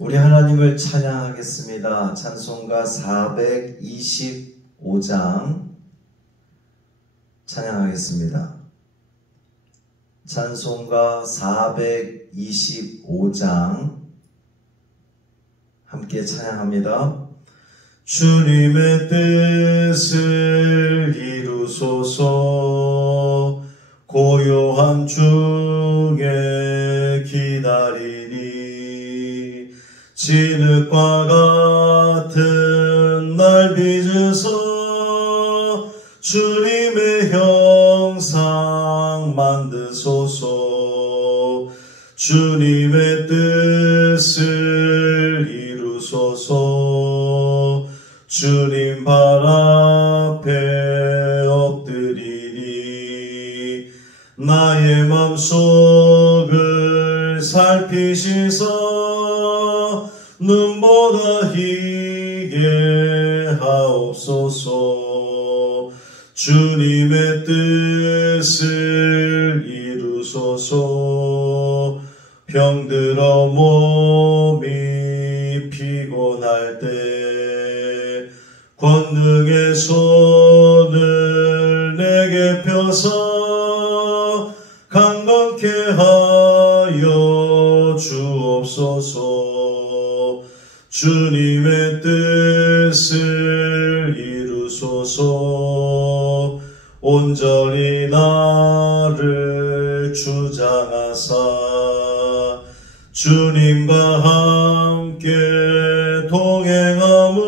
우리 하나님을 찬양하겠습니다. 찬송가 425장 찬양하겠습니다. 찬송가 425장 함께 찬양합니다. 주님의 뜻을 이루소서. 고요한 중에 기다리니 진흙과 같은 날 빚으서 주님의 형상 만드소서. 주님의 뜻을 이루소서. 주님 발 앞에 엎드리니 나의 맘속을 살피시사 눈보다 희게 하옵소서. 주님의 뜻을 이루소서. 병들어 몸이 피곤할 때 권능의 손을 내게 펴서 강건케 하여 주옵소서. 주님의 뜻을 이루소서. 온전히 나를 주장하사 주님과 함께 동행함을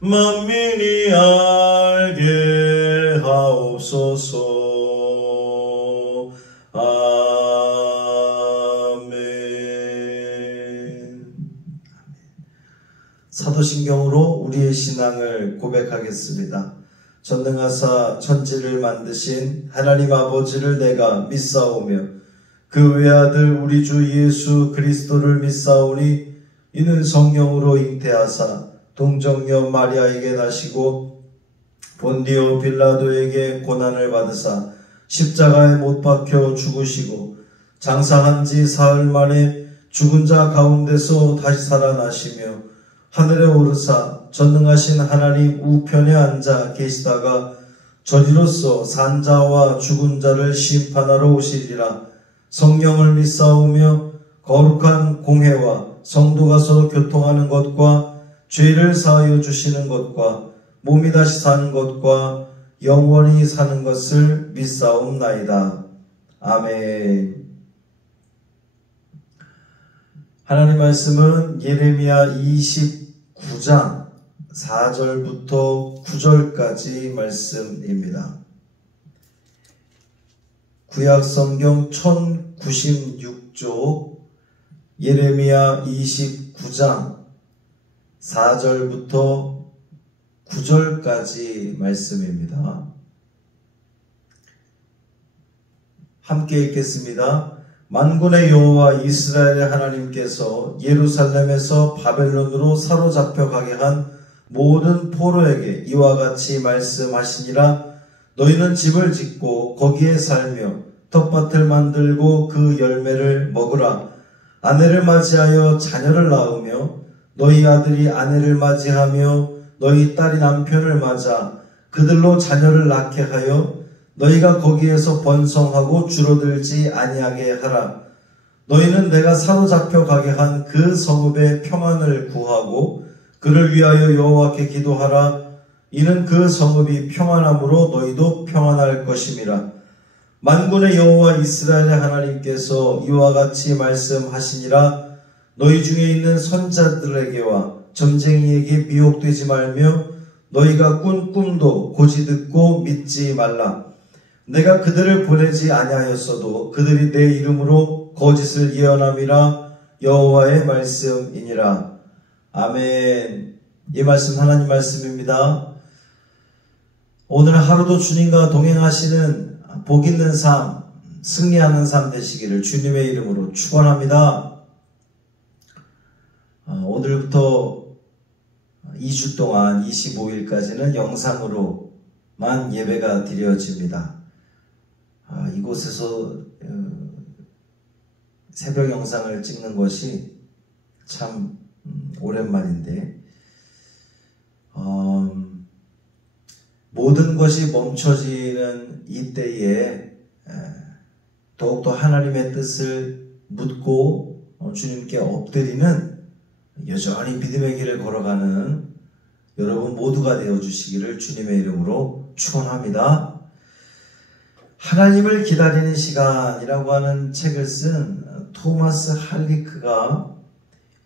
만민이 알게 하옵소서. 아멘. 사도신경으로 우리의 신앙을 고백하겠습니다. 전능하사 천지를 만드신 하나님 아버지를 내가 믿사오며 그 외아들 우리 주 예수 그리스도를 믿사오니 이는 성령으로 잉태하사 동정녀 마리아에게 나시고 본디오 빌라도에게 고난을 받으사 십자가에 못 박혀 죽으시고 장사한 지 사흘 만에 죽은 자 가운데서 다시 살아나시며 하늘에 오르사 전능하신 하나님 우편에 앉아 계시다가 저리로서 산 자와 죽은 자를 심판하러 오시리라. 성령을 믿사오며 거룩한 공회와 성도가 서로 교통하는 것과 죄를 사하여 주시는 것과 몸이 다시 사는 것과 영원히 사는 것을 믿사옵나이다. 아멘. 하나님 말씀은 예레미야 29장 4절부터 9절까지 말씀입니다. 구약성경 1096쪽 예레미야 29장 4절부터 9절까지 말씀입니다. 함께 읽겠습니다. 만군의 여호와 이스라엘의 하나님께서 예루살렘에서 바벨론으로 사로잡혀 가게 한 모든 포로에게 이와 같이 말씀하시니라. 너희는 집을 짓고 거기에 살며 텃밭을 만들고 그 열매를 먹으라. 아내를 맞이하여 자녀를 낳으며 너희 아들이 아내를 맞이하며 너희 딸이 남편을 맞아 그들로 자녀를 낳게 하여 너희가 거기에서 번성하고 줄어들지 아니하게 하라. 너희는 내가 사로잡혀 가게 한 그 성읍의 평안을 구하고 그를 위하여 여호와께 기도하라. 이는 그 성읍이 평안함으로 너희도 평안할 것임이라. 만군의 여호와 이스라엘의 하나님께서 이와 같이 말씀하시니라. 너희 중에 있는 선자들에게와 점쟁이에게 미혹되지 말며 너희가 꾼 꿈도 고지 듣고 믿지 말라. 내가 그들을 보내지 아니하였어도 그들이 내 이름으로 거짓을 예언함이라. 여호와의 말씀이니라. 아멘. 이 말씀 하나님 말씀입니다. 오늘 하루도 주님과 동행하시는 복 있는 삶, 승리하는 삶 되시기를 주님의 이름으로 축원합니다. 오늘부터 2주 동안 25일까지는 영상으로만 예배가 드려집니다. 이곳에서 새벽 영상을 찍는 것이 참 오랜만인데 모든 것이 멈춰지는 이때에 더욱더 하나님의 뜻을 묻고 주님께 엎드리는 여전히 믿음의 길을 걸어가는 여러분 모두가 되어주시기를 주님의 이름으로 축원합니다. 하나님을 기다리는 시간이라고 하는 책을 쓴 토마스 할리크가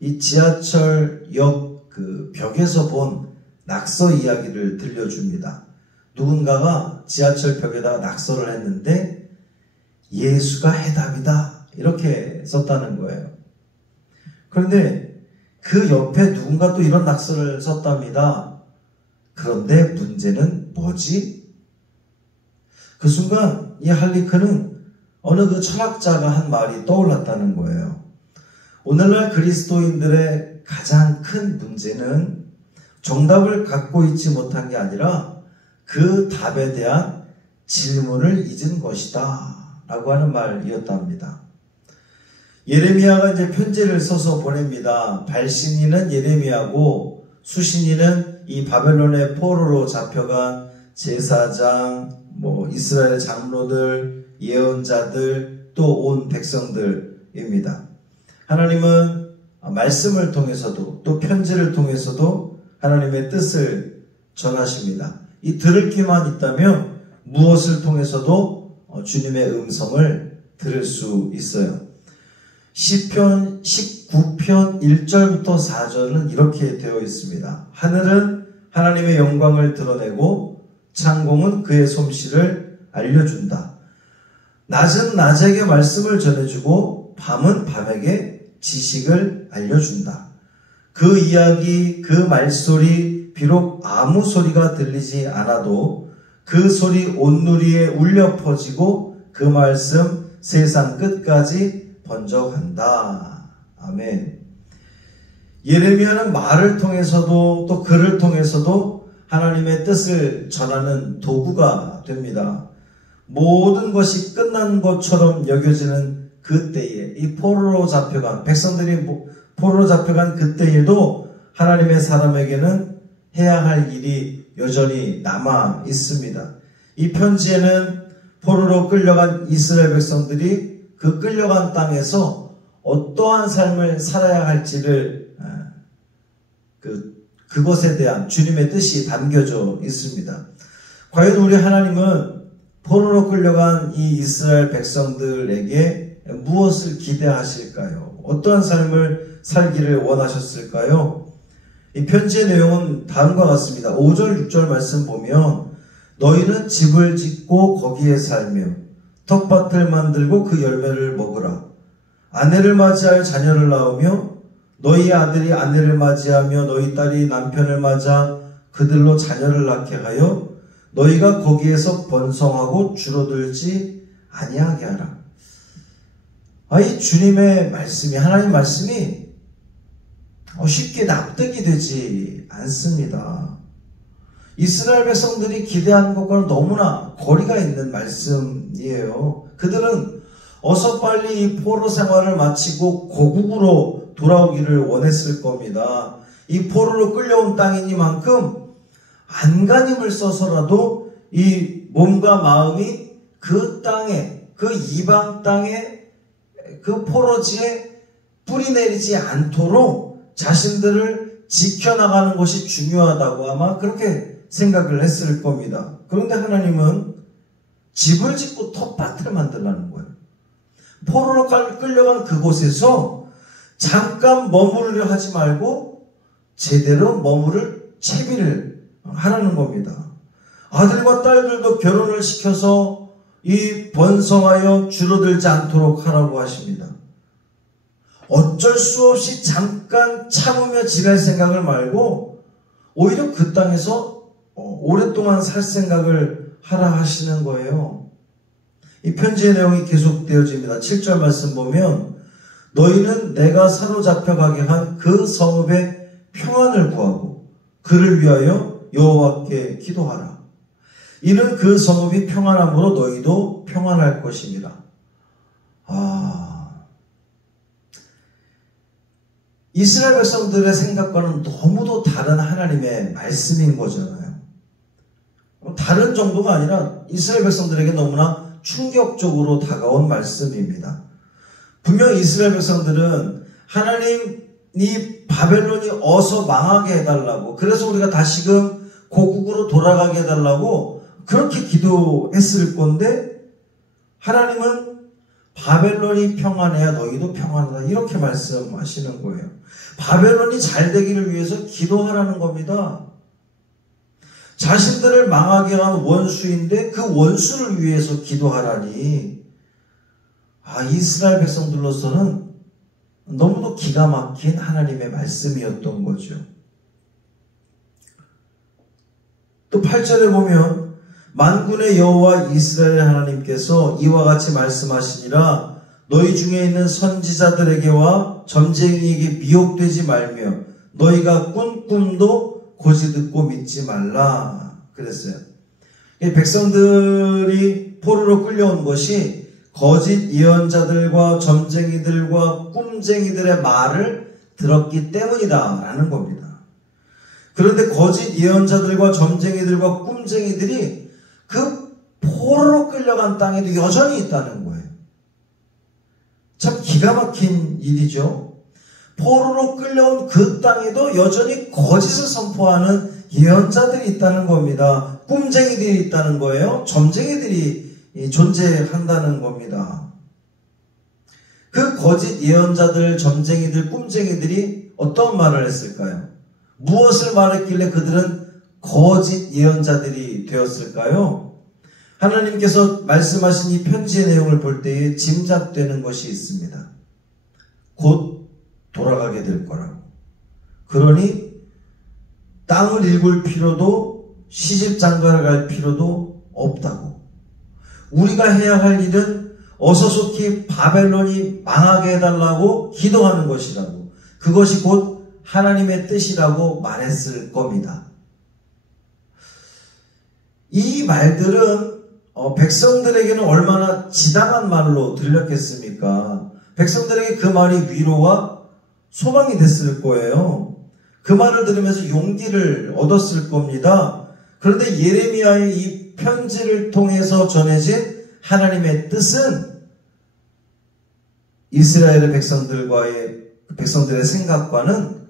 이 지하철역 그 벽에서 본 낙서 이야기를 들려줍니다. 누군가가 지하철 벽에다가 낙서를 했는데 예수가 해답이다 이렇게 썼다는 거예요. 그런데 그 옆에 누군가 또 이런 낙서를 썼답니다. 그런데 문제는 뭐지? 그 순간 이 할리크는 어느 그 철학자가 한 말이 떠올랐다는 거예요. 오늘날 그리스도인들의 가장 큰 문제는 정답을 갖고 있지 못한 게 아니라 그 답에 대한 질문을 잊은 것이다 라고 하는 말이었답니다. 예레미야가 이제 편지를 써서 보냅니다. 발신인은 예레미야고 수신인은 이 바벨론의 포로로 잡혀간 제사장, 이스라엘 장로들, 예언자들, 또 온 백성들입니다. 하나님은 말씀을 통해서도 또 편지를 통해서도 하나님의 뜻을 전하십니다. 이 들을 귀만 있다면 무엇을 통해서도 주님의 음성을 들을 수 있어요. 시편 19편 1절부터 4절은 이렇게 되어 있습니다. 하늘은 하나님의 영광을 드러내고 창공은 그의 솜씨를 알려준다. 낮은 낮에게 말씀을 전해주고 밤은 밤에게 지식을 알려준다. 그 이야기, 그 말소리 비록 아무 소리가 들리지 않아도 그 소리 온누리에 울려 퍼지고 그 말씀 세상 끝까지 번져간다. 아멘. 예레미야는 말을 통해서도 또 글을 통해서도 하나님의 뜻을 전하는 도구가 됩니다. 모든 것이 끝난 것처럼 여겨지는 그때에 이 포로로 잡혀간 백성들이 포로로 잡혀간 그때에도 하나님의 사람에게는 해야 할 일이 여전히 남아 있습니다. 이 편지에는 포로로 끌려간 이스라엘 백성들이 그 끌려간 땅에서 어떠한 삶을 살아야 할지를 그것에 대한 주님의 뜻이 담겨져 있습니다. 과연 우리 하나님은 포로로 끌려간 이 이스라엘 백성들에게 무엇을 기대하실까요? 어떠한 삶을 살기를 원하셨을까요? 이 편지의 내용은 다음과 같습니다. 5절, 6절 말씀 보면 너희는 집을 짓고 거기에 살며 텃밭을 만들고 그 열매를 먹으라. 아내를 맞이하여 자녀를 낳으며 너희 아들이 아내를 맞이하며 너희 딸이 남편을 맞아 그들로 자녀를 낳게 하여 너희가 거기에서 번성하고 줄어들지 아니하게 하라. 이 주님의 말씀이, 하나님 말씀이 쉽게 납득이 되지 않습니다. 이스라엘 백성들이 기대하는 것과는 너무나 거리가 있는 말씀이에요. 그들은 어서 빨리 이 포로 생활을 마치고 고국으로 돌아오기를 원했을 겁니다. 이 포로로 끌려온 땅이니만큼 안간힘을 써서라도 이 몸과 마음이 그 땅에, 그 이방 땅에, 그 포로지에 뿌리 내리지 않도록 자신들을 지켜나가는 것이 중요하다고 아마 그렇게 생각을 했을 겁니다. 그런데 하나님은 집을 짓고 텃밭을 만들라는 거예요. 포로로 끌려간 그곳에서 잠깐 머무르려 하지 말고 제대로 머무를 채비를 하라는 겁니다. 아들과 딸들도 결혼을 시켜서 이 번성하여 줄어들지 않도록 하라고 하십니다. 어쩔 수 없이 잠깐 참으며 지낼 생각을 말고 오히려 그 땅에서 오랫동안 살 생각을 하라 하시는 거예요. 이 편지의 내용이 계속되어집니다. 7절 말씀 보면 너희는 내가 사로잡혀 가게 한 그 성읍의 평안을 구하고 그를 위하여 여호와께 기도하라. 이는 그 성읍이 평안함으로 너희도 평안할 것입니다. 이스라엘 백성들의 생각과는 너무도 다른 하나님의 말씀인 거잖아요. 다른 정도가 아니라 이스라엘 백성들에게 너무나 충격적으로 다가온 말씀입니다. 분명 이스라엘 백성들은 하나님이 바벨론이 어서 망하게 해달라고, 그래서 우리가 다시금 고국으로 돌아가게 해달라고 그렇게 기도했을 건데, 하나님은 바벨론이 평안해야 너희도 평안하다 이렇게 말씀하시는 거예요. 바벨론이 잘 되기를 위해서 기도하라는 겁니다. 자신들을 망하게 한 원수인데 그 원수를 위해서 기도하라니, 이스라엘 백성들로서는 너무도 기가 막힌 하나님의 말씀이었던 거죠. 또 8절에 보면 만군의 여호와 이스라엘 하나님께서 이와 같이 말씀하시니라, 너희 중에 있는 선지자들에게와 점쟁이에게 미혹되지 말며 너희가 꾼 꿈도 고지 듣고 믿지 말라 그랬어요. 백성들이 포로로 끌려온 것이 거짓 예언자들과 점쟁이들과 꿈쟁이들의 말을 들었기 때문이다 라는 겁니다. 그런데 거짓 예언자들과 점쟁이들과 꿈쟁이들이 그 포로로 끌려간 땅에도 여전히 있다는 거예요. 참 기가 막힌 일이죠. 포로로 끌려온 그 땅에도 여전히 거짓을 선포하는 예언자들이 있다는 겁니다. 꿈쟁이들이 있다는 거예요. 점쟁이들이 존재한다는 겁니다. 그 거짓 예언자들, 점쟁이들, 꿈쟁이들이 어떤 말을 했을까요? 무엇을 말했길래 그들은 거짓 예언자들이 되었을까요? 하나님께서 말씀하신 이 편지의 내용을 볼 때에 짐작되는 것이 있습니다. 곧 돌아가게 될 거라고. 그러니 땅을 일굴 필요도 시집 장가를 갈 필요도 없다고. 우리가 해야 할 일은 어서속히 바벨론이 망하게 해달라고 기도하는 것이라고. 그것이 곧 하나님의 뜻이라고 말했을 겁니다. 이 말들은 백성들에게는 얼마나 지당한 말로 들렸겠습니까? 백성들에게 그 말이 위로와 소망이 됐을 거예요. 그 말을 들으면서 용기를 얻었을 겁니다. 그런데 예레미야의 이 편지를 통해서 전해진 하나님의 뜻은 이스라엘의 백성들의 생각과는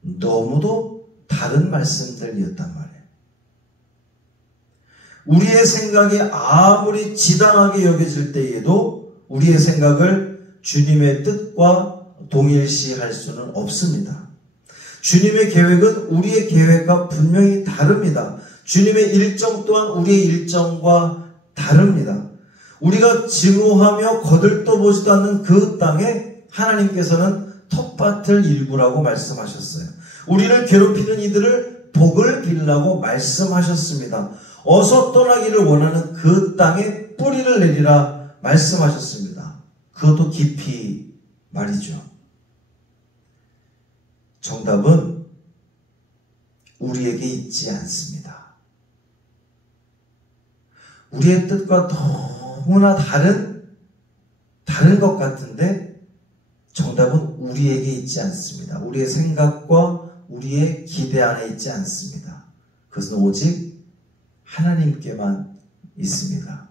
너무도 다른 말씀들이었단 말이에요. 우리의 생각이 아무리 지당하게 여겨질 때에도 우리의 생각을 주님의 뜻과 동일시할 수는 없습니다. 주님의 계획은 우리의 계획과 분명히 다릅니다. 주님의 일정 또한 우리의 일정과 다릅니다. 우리가 증오하며 거들떠보지도 않는 그 땅에 하나님께서는 텃밭을 일구라고 말씀하셨어요. 우리를 괴롭히는 이들을 복을 빌라고 말씀하셨습니다. 어서 떠나기를 원하는 그 땅에 뿌리를 내리라 말씀하셨습니다. 그것도 깊이 말이죠. 정답은 우리에게 있지 않습니다. 우리의 뜻과 너무나 다른 것 같은데 정답은 우리에게 있지 않습니다. 우리의 생각과 우리의 기대 안에 있지 않습니다. 그것은 오직 하나님께만 있습니다.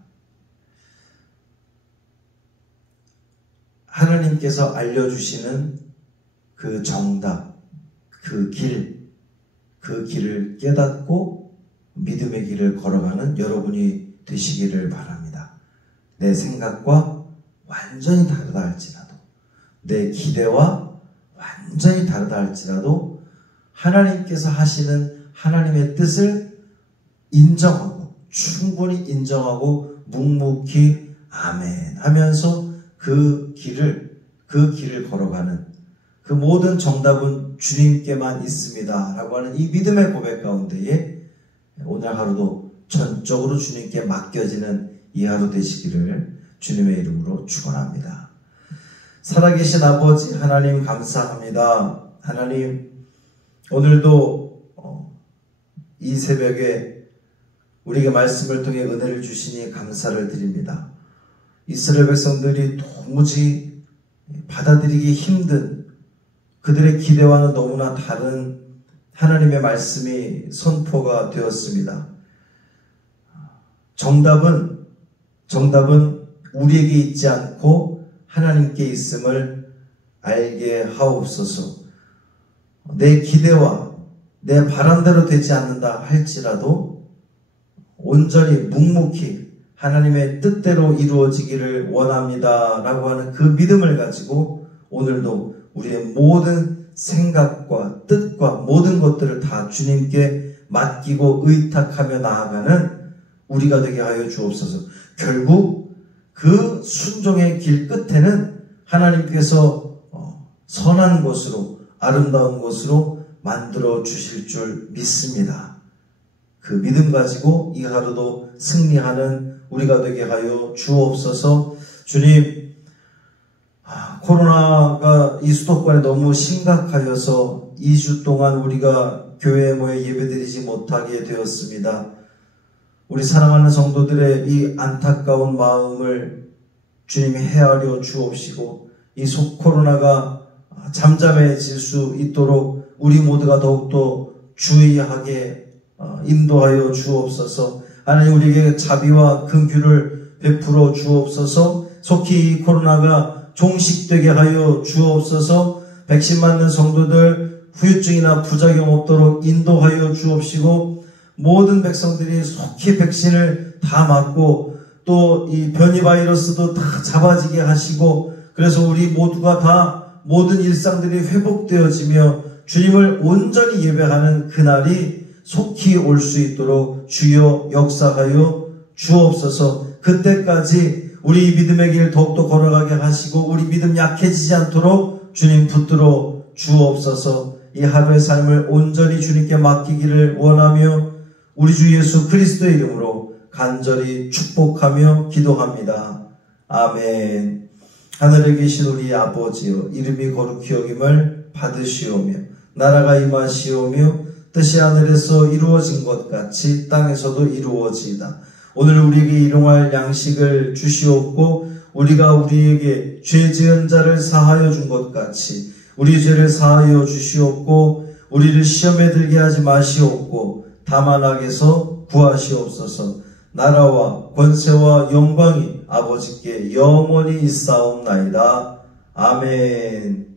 하나님께서 알려주시는 그 정답, 그 길을 깨닫고 믿음의 길을 걸어가는 여러분이 되시기를 바랍니다. 내 생각과 완전히 다르다 할지라도, 내 기대와 완전히 다르다 할지라도 하나님께서 하시는 하나님의 뜻을 인정하고, 충분히 인정하고 묵묵히 아멘 하면서 그 길을 걸어가는 그 모든 정답은 주님께만 있습니다 라고 하는 이 믿음의 고백 가운데에 오늘 하루도 전적으로 주님께 맡겨지는 이 하루 되시기를 주님의 이름으로 축원합니다. 살아계신 아버지 하나님 감사합니다. 하나님, 오늘도 이 새벽에 우리에게 말씀을 통해 은혜를 주시니 감사를 드립니다. 이스라엘 백성들이 도무지 받아들이기 힘든 그들의 기대와는 너무나 다른 하나님의 말씀이 선포가 되었습니다. 정답은 우리에게 있지 않고 하나님께 있음을 알게 하옵소서. 내 기대와 내 바람대로 되지 않는다 할지라도 온전히 묵묵히 하나님의 뜻대로 이루어지기를 원합니다 라고 하는 그 믿음을 가지고 오늘도 우리의 모든 생각과 뜻과 모든 것들을 다 주님께 맡기고 의탁하며 나아가는 우리가 되게 하여 주옵소서. 결국 그 순종의 길 끝에는 하나님께서 선한 것으로 아름다운 것으로 만들어 주실 줄 믿습니다. 그 믿음 가지고 이 하루도 승리하는 우리가 되게 하여 주옵소서. 주님, 코로나가 이 수도권에 너무 심각하여서 2주 동안 우리가 교회에 모여 예배드리지 못하게 되었습니다. 우리 사랑하는 성도들의 이 안타까운 마음을 주님이 헤아려 주옵시고 이 코로나가 잠잠해질 수 있도록 우리 모두가 더욱더 주의하게 인도하여 주옵소서. 하나님, 우리에게 자비와 긍휼을 베풀어 주옵소서. 속히 이 코로나가 종식되게 하여 주옵소서. 백신 맞는 성도들 후유증이나 부작용 없도록 인도하여 주옵시고, 모든 백성들이 속히 백신을 다 맞고 또 이 변이 바이러스도 다 잡아지게 하시고, 그래서 우리 모두가 다 모든 일상들이 회복되어지며 주님을 온전히 예배하는 그날이 속히 올 수 있도록 주여 역사하여 주옵소서. 그때까지 우리 믿음의 길 더욱더 걸어가게 하시고 우리 믿음 약해지지 않도록 주님 붙들어 주옵소서. 이 하루의 삶을 온전히 주님께 맡기기를 원하며 우리 주 예수 그리스도의 이름으로 간절히 축복하며 기도합니다. 아멘. 하늘에 계신 우리 아버지여, 이름이 거룩히 여김을 받으시오며 나라가 임하시오며 뜻이 하늘에서 이루어진 것 같이 땅에서도 이루어지이다. 오늘 우리에게 일용할 양식을 주시옵고 우리가 우리에게 죄 지은 자를 사하여 준 것 같이 우리 죄를 사하여 주시옵고 우리를 시험에 들게 하지 마시옵고 다만 악에서 구하시옵소서. 나라와 권세와 영광이 아버지께 영원히 있사옵나이다. 아멘.